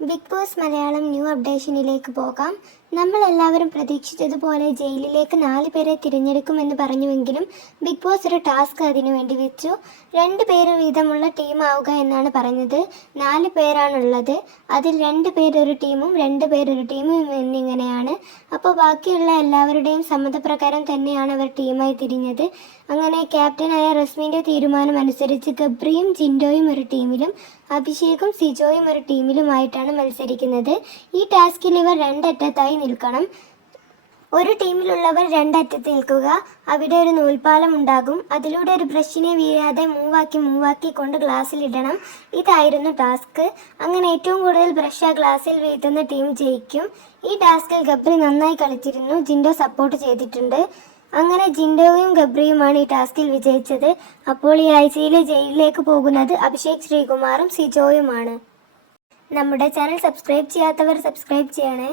Big boss Malayalam new അപ്ഡേഷനിലേക്ക് പോകാം. നമ്മളെല്ലാവരും പ്രതീക്ഷിച്ചതുപോലെ ജയിലിലേക്ക് 4 പേരെ തിരഞ്ഞെടുക്കുമെന്ന് പറഞ്ഞുവെങ്കിലും ബിഗ് ബോസ് ഒരു ടാസ്ക് അതിനു വേണ്ടി വെച്ചു. 2 പേര് വീതമുള്ള ടീം ആവുക എന്നാണ് പറഞ്ഞത്. 4 പേരാണുള്ളത്. അതിൽ 2 പേര് ഒരു ടീമും 2 പേര് ഒരു ടീമും എന്നിങ്ങനെയാണ്. അപ്പോൾ ബാക്കിയുള്ള എല്ലാവരുടെയും സമ്മതപ്രകാരം തന്നെയാണ് അവർ ടീമായി തിരിഞ്ഞത്. അങ്ങനെ ക്യാപ്റ്റനായ റസ്മിൻ്റെ തീരുമാനം അനുസരിച്ച് ഗബ്രിയും ജിൻഡോയും ഒരു ടീമിലും അഭിഷേകും സിജോയും ഒരു ടീമിലുമായിട്ടാണ് മത്സരിക്കുന്നത്. ഈ ടാസ്കിൽ ഇവർ 2 അറ്റത്തായി നിൽക്കണം. ഒരു ടീമിലുള്ളവർ 2 അറ്റത്ത് നിൽക്കുക. അവിടെ ഒരു നൂൽപ്പാലം ഉണ്ടാകും. അതിലൂടെ ഒരു ബ്രഷിനെ വീഴാതെ മൂവാക്കി കൊണ്ട് ഗ്ലാസ്സിലിടണം. ഇതായിരുന്നു ടാസ്ക്. അങ്ങനെ ഏറ്റവും കൂടുതൽ ബ്രഷ് ആ ഗ്ലാസ്സിൽ വീഴ്ത്തുന്ന ടീം ജയിക്കും. ഈ ടാസ്കിൽ ഗബ്രി നന്നായി കളിച്ചിരുന്നു. ജിൻഡോ സപ്പോർട്ട് ചെയ്തിട്ടുണ്ട്. അങ്ങനെ ജിൻഡോയും ഗബ്രിയുമാണ് ഈ ടാസ്കിൽ വിജയിച്ചത്. അപ്പോൾ ഈ ആഴ്ചയിലെ ജയിലിലേക്ക് പോകുന്നത് അഭിഷേക് ശ്രീകുമാറും സിജോയുമാണ്. നമ്മുടെ ചാനൽ സബ്സ്ക്രൈബ് ചെയ്യാത്തവർ സബ്സ്ക്രൈബ് ചെയ്യണേ.